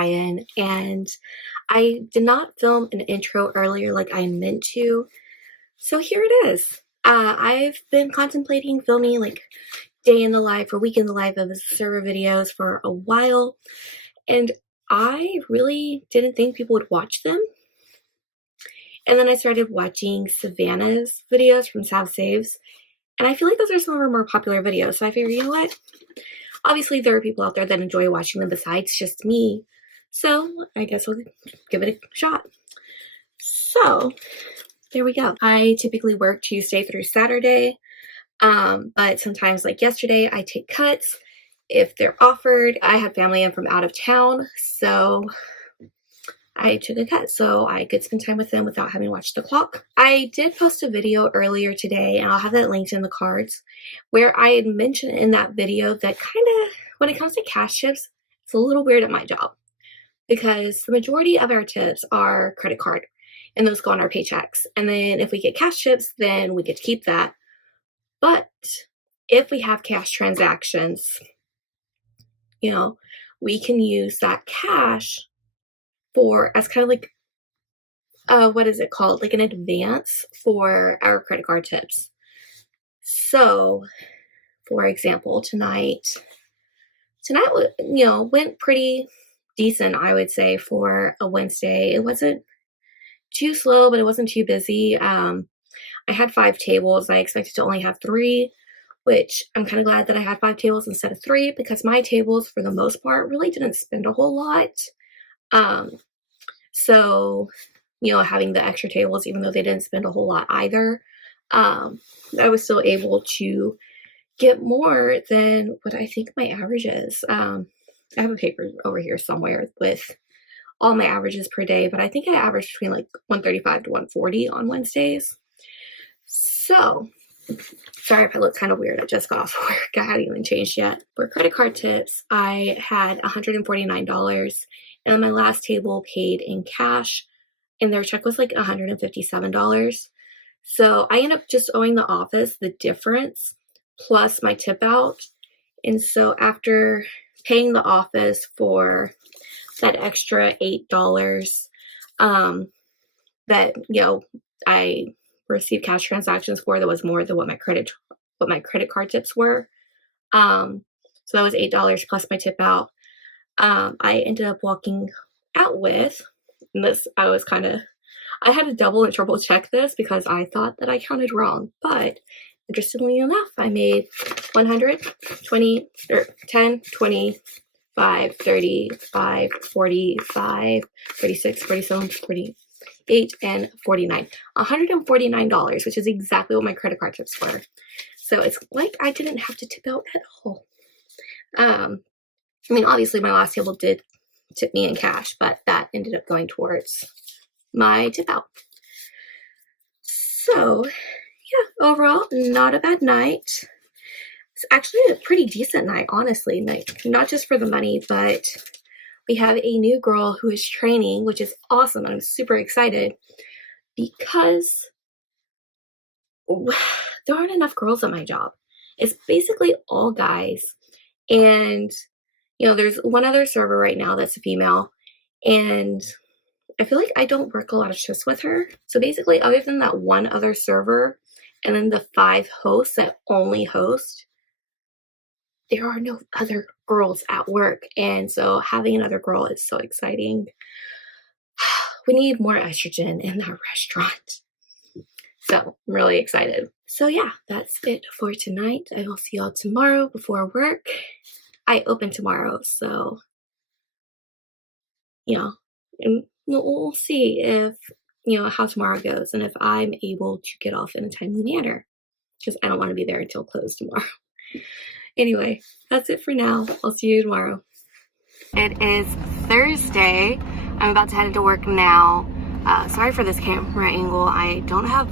Ryan, and I did not film an intro earlier like I meant to, so here it is. I've been contemplating filming like day in the life or week in the life of the server videos for a while, and I really didn't think people would watch them. And then I started watching Savannah's videos from Sav Saves, and I feel like those are some of her more popular videos, so I figured, you know what? Obviously, there are people out there that enjoy watching them besides just me, so I guess we'll give it a shot. So, there we go. I typically work Tuesday through Saturday, but sometimes, like yesterday, I take cuts if they're offered. I had family in from out of town, so I took a cut so I could spend time with them without having to watch the clock. I did post a video earlier today, and I'll have that linked in the cards, where I had mentioned in that video that kind of, when it comes to cash tips, it's a little weird at my job because the majority of our tips are credit card, and those go on our paychecks. And then if we get cash tips, then we get to keep that. But if we have cash transactions, you know, we can use that cash for as kind of like what is it called, like an advance for our credit card tips. So for example, tonight went pretty decent, I would say, for a Wednesday. It wasn't too slow, but it wasn't too busy. I had 5 tables. I expected to only have 3, which I'm kind of glad that I had 5 tables instead of 3, because my tables for the most part really didn't spend a whole lot. So, having the extra tables, even though they didn't spend a whole lot either, I was still able to get more than what I think my average is. I have a paper over here somewhere with all my averages per day, but I think I averaged between like 135 to 140 on Wednesdays. So, sorry if I look kind of weird. I just got off work. I hadn't even changed yet. For credit card tips, I had $149, and my last table paid in cash, and their check was like $157. So I ended up just owing the office the difference plus my tip out. And so after paying the office for that extra $8 that I received cash transactions for, that was more than what my credit card tips were. So that was $8 plus my tip out. I ended up walking out with, and this, I had to double and triple check this because I thought that I counted wrong, but interestingly enough, I made 100, 20, or 10, 20, 5, 35, 45, 46, 47, 48, and 49. $149, which is exactly what my credit card tips were. So it's like I didn't have to tip out at all. Obviously my last table did tip me in cash, but that ended up going towards my tip out. So, yeah, overall, not a bad night. It's actually a pretty decent night, honestly. Not just for the money, but we have a new girl who is training, which is awesome. I'm super excited because there aren't enough girls at my job. It's basically all guys. And, there's one other server right now that's a female, and I feel like I don't work a lot of shifts with her. So basically, other than that one other server and then the 5 hosts that only host, there are no other girls at work. And so having another girl is so exciting. We need more estrogen in that restaurant. So I'm really excited. So yeah, that's it for tonight. I will see y'all tomorrow before work. I open tomorrow, so and we'll see if how tomorrow goes and if I'm able to get off in a timely manner, because I don't want to be there until close tomorrow. Anyway, that's it for now. I'll see you tomorrow. It is Thursday. I'm about to head into work now. Sorry for this camera angle. I don't have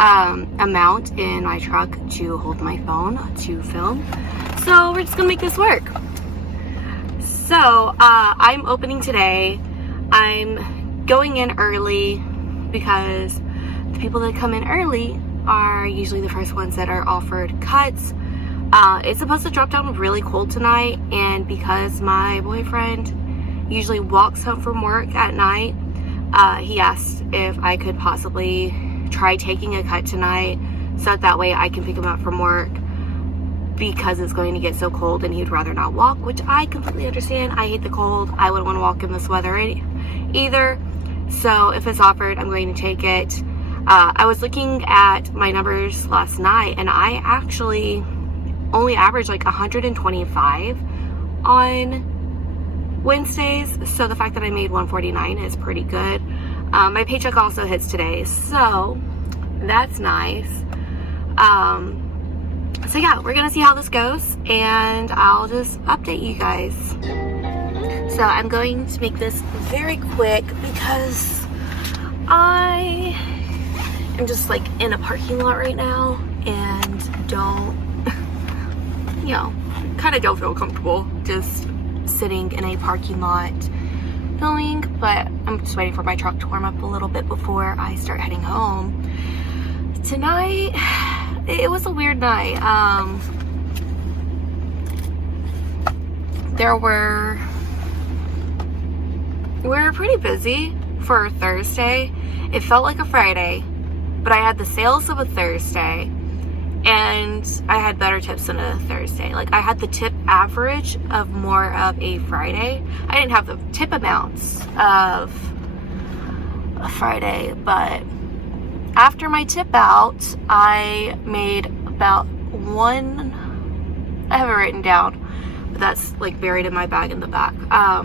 a mount in my truck to hold my phone to film, so we're just gonna make this work. So I'm opening today. I'm going in early because the people that come in early are usually the first ones that are offered cuts. It's supposed to drop down really cold tonight, and because my boyfriend usually walks home from work at night. He asked if I could possibly try taking a cut tonight, so that way I can pick him up from work, because it's going to get so cold and he'd rather not walk, which I completely understand. I hate the cold. I wouldn't want to walk in this weather either. So if it's offered, I'm going to take it. I was looking at my numbers last night, and I actually only average like 125 on Wednesdays. So the fact that I made 149 is pretty good. My paycheck also hits today, so that's nice. So yeah, we're gonna see how this goes, and I'll just update you guys. So I'm going to make this very quick because I am just like in a parking lot right now and don't, you know, kind of don't feel comfortable just sitting in a parking lot filming, but I'm just waiting for my truck to warm up a little bit before I start heading home. Tonight, it was a weird night. We were pretty busy for a Thursday. It felt like a Friday, but I had the sales of a Thursday, and I had better tips than a Thursday. Like, I had the tip average of more of a Friday. I didn't have the tip amounts of a Friday, but after my tip out, I made about I have it written down, but that's like buried in my bag in the back. I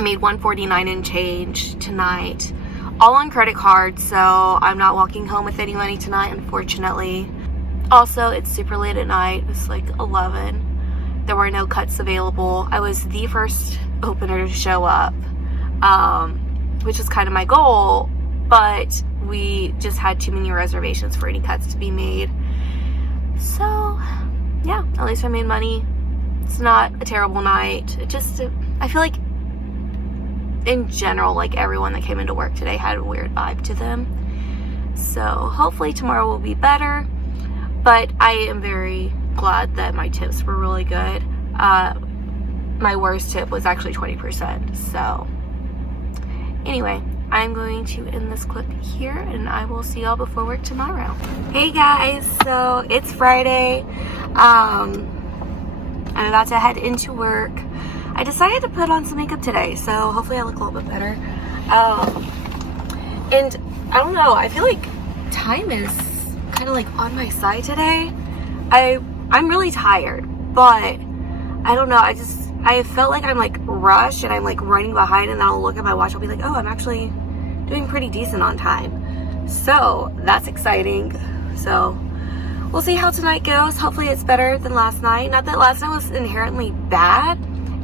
made 149 and change tonight, all on credit card, so I'm not walking home with any money tonight, unfortunately. Also, it's super late at night. It's like 11. There were no cuts available. I was the first opener to show up, which is kind of my goal, but we just had too many reservations for any cuts to be made. So yeah, at least I made money. It's not a terrible night. I feel like in general, like everyone that came into work today had a weird vibe to them. So hopefully tomorrow will be better. But I am very glad that my tips were really good. My worst tip was actually 20%. So anyway, I'm going to end this clip here, and I will see y'all before work tomorrow. Hey guys, so it's Friday. I'm about to head into work. I decided to put on some makeup today, so hopefully I look a little bit better. And I don't know, I feel like time is kind of like on my side today. I'm really tired, but I don't know, I felt like I'm like rushed and I'm like running behind, and then I'll look at my watch, I'll be like, oh, I'm actually doing pretty decent on time. So that's exciting. So we'll see how tonight goes. Hopefully it's better than last night. Not that last night was inherently bad.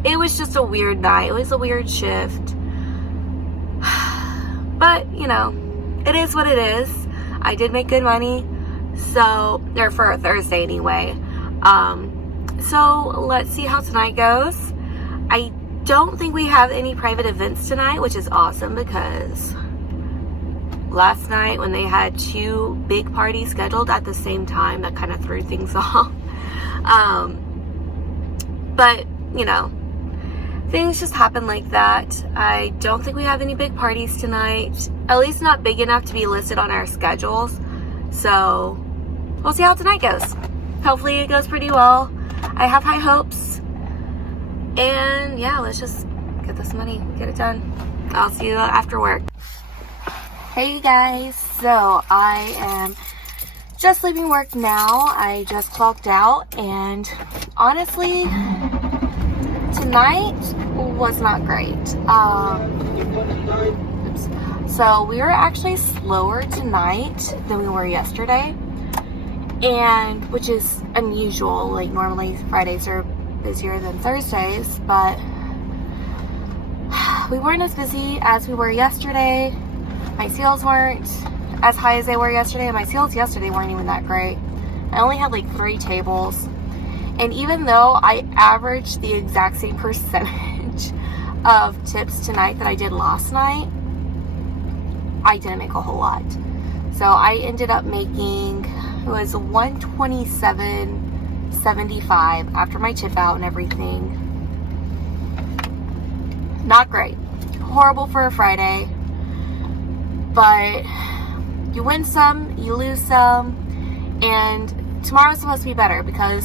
It was just a weird night. It was a weird shift. But, you know, it is what it is. I did make good money. So, or for a Thursday anyway. So let's see how tonight goes. I don't think we have any private events tonight, which is awesome, because last night when they had 2 big parties scheduled at the same time, that kind of threw things off. But, you know, things just happen like that. I don't think we have any big parties tonight, at least not big enough to be listed on our schedules. So we'll see how tonight goes. Hopefully it goes pretty well. I have high hopes. And yeah, let's just get this money, get it done. I'll see you after work. Hey guys, so I am just leaving work now. I just clocked out, and honestly, tonight was not great. So we were actually slower tonight than we were yesterday, and which is unusual. Like, normally Fridays are busier than Thursdays, but we weren't as busy as we were yesterday. My sales weren't as high as they were yesterday, and my sales yesterday weren't even that great. I only had like 3 tables, and even though I averaged the exact same percentage of tips tonight that I did last night, I didn't make a whole lot. So I ended up making, it was $127.75 after my tip out and everything. Not great. Horrible for a Friday. But you win some, you lose some, and tomorrow's supposed to be better because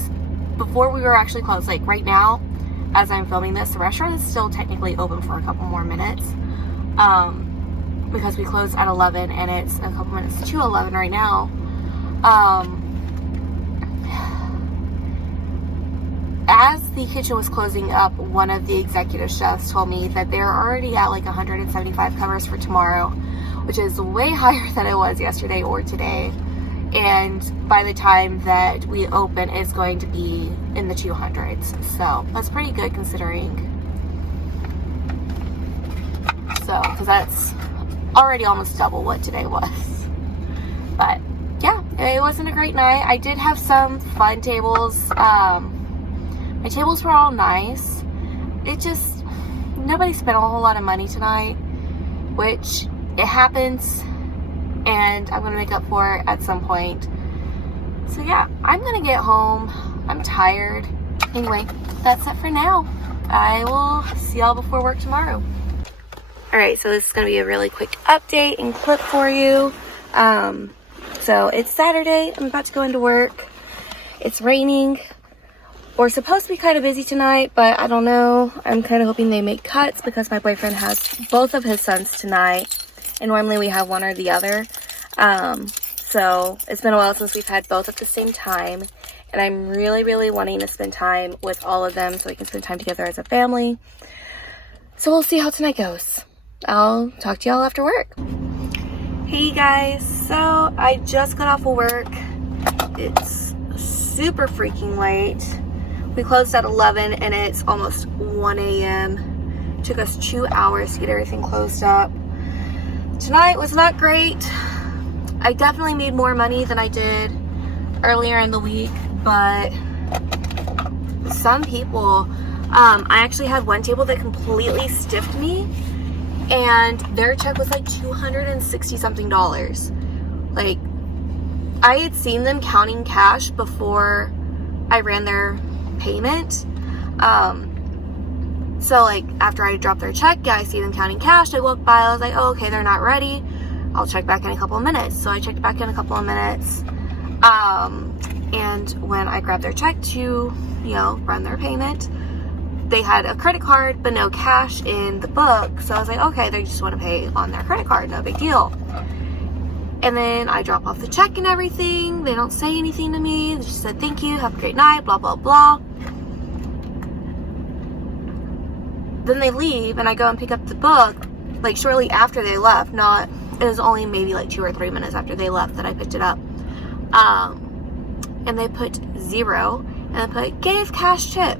before we were actually closed, like right now, as I'm filming this, the restaurant is still technically open for a couple more minutes. Because we closed at 11 and it's a couple minutes to 11 right now. As the kitchen was closing up, one of the executive chefs told me that they're already at like 175 covers for tomorrow, which is way higher than it was yesterday or today. And by the time that we open, it's going to be in the 200s. So that's pretty good considering. So, because that's already almost double what today was. But yeah, it wasn't a great night. I did have some fun tables. My tables were all nice. It just, nobody spent a whole lot of money tonight, which it happens, and I'm gonna make up for it at some point. So yeah, I'm gonna get home. I'm tired. Anyway, that's it for now. I will see y'all before work tomorrow. Alright, so this is gonna be a really quick update and clip for you. So it's Saturday. I'm about to go into work. It's raining. We're supposed to be kind of busy tonight, but I don't know. I'm kind of hoping they make cuts because my boyfriend has both of his sons tonight, and normally we have one or the other. So it's been a while since we've had both at the same time, and I'm really, really wanting to spend time with all of them so we can spend time together as a family. So we'll see how tonight goes. I'll talk to y'all after work. Hey guys, so I just got off of work. It's super freaking late. We closed at 11 and it's almost 1 a.m. It took us 2 hours to get everything closed up. Tonight was not great. I definitely made more money than I did earlier in the week, but some people, I actually had one table that completely stiffed me, and their check was like $260 something. Like, I had seen them counting cash before I ran their payment. So like after I dropped their check, yeah, I see them counting cash. I walked by, I was like, oh, okay, they're not ready. I'll check back in a couple of minutes. So I checked back in a couple of minutes. And when I grabbed their check to, you know, run their payment, they had a credit card but no cash in the book. So I was like, okay, they just want to pay on their credit card, no big deal. And then I drop off the check and everything. They don't say anything to me. They just said, thank you, have a great night, blah, blah, blah. Then they leave and I go and pick up the book, like shortly after they left. It was only maybe like 2 or 3 minutes after they left that I picked it up. And they put 0 and they put gave cash tip.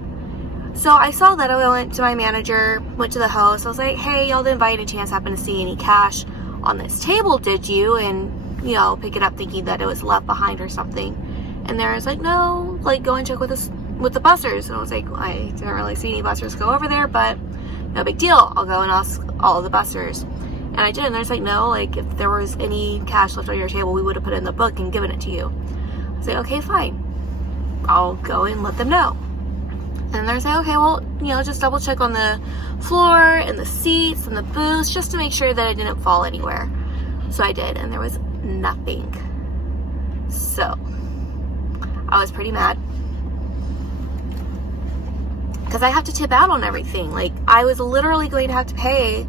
So I saw that. I went to my manager, went to the host. I was like, hey, y'all didn't by any chance happen to see any cash on this table, did you? And, you know, pick it up thinking that it was left behind or something. And there was like, no, like go and check with the bussers. And I was like, I didn't really see any bussers go over there, but no big deal. I'll go and ask all of the bussers. And I did, and there's like, no, like if there was any cash left on your table, we would have put it in the book and given it to you. I was like, okay, fine. I'll go and let them know. And they're like, okay, well, you know, just double check on the floor and the seats and the booths just to make sure that it didn't fall anywhere. So I did, and there was nothing. So I was pretty mad because I have to tip out on everything. Like, I was literally going to have to pay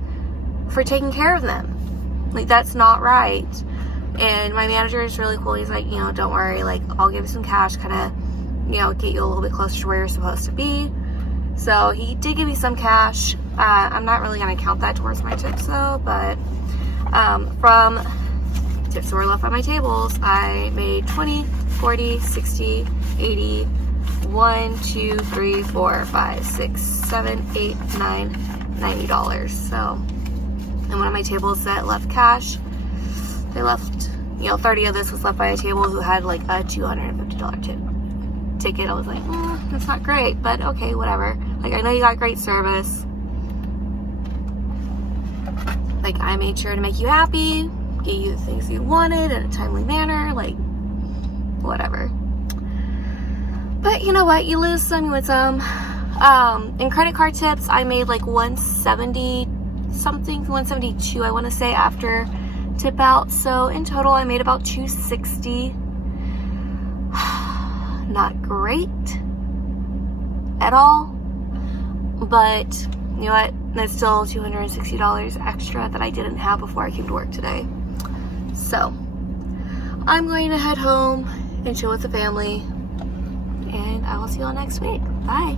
for taking care of them. Like, that's not right. And my manager is really cool. He's like, you know, don't worry, like, I'll give you some cash, kind of, you know, get you a little bit closer to where you're supposed to be. So he did give me some cash. I'm not really going to count that towards my tips though, but from tips that were left on my tables, I made 20, 40, 60, 80, 1, 2, 3, 4, 5, 6, 7, 8, 9, $90. So, and one of my tables that left cash, they left, you know, 30 of this was left by a table who had like a $250 ticket. I was like, that's not great, but okay, whatever. Like, I know you got great service. Like, I made sure to make you happy, get you the things you wanted in a timely manner, like, whatever. But you know what? You lose some, you win some. In credit card tips, I made like 170 something, 172 I want to say, after tip out. So in total I made about 260. Not great at all, but you know what, that's still $260 extra that I didn't have before I came to work today. So I'm going to head home and chill with the family, and I will see you all next week. Bye.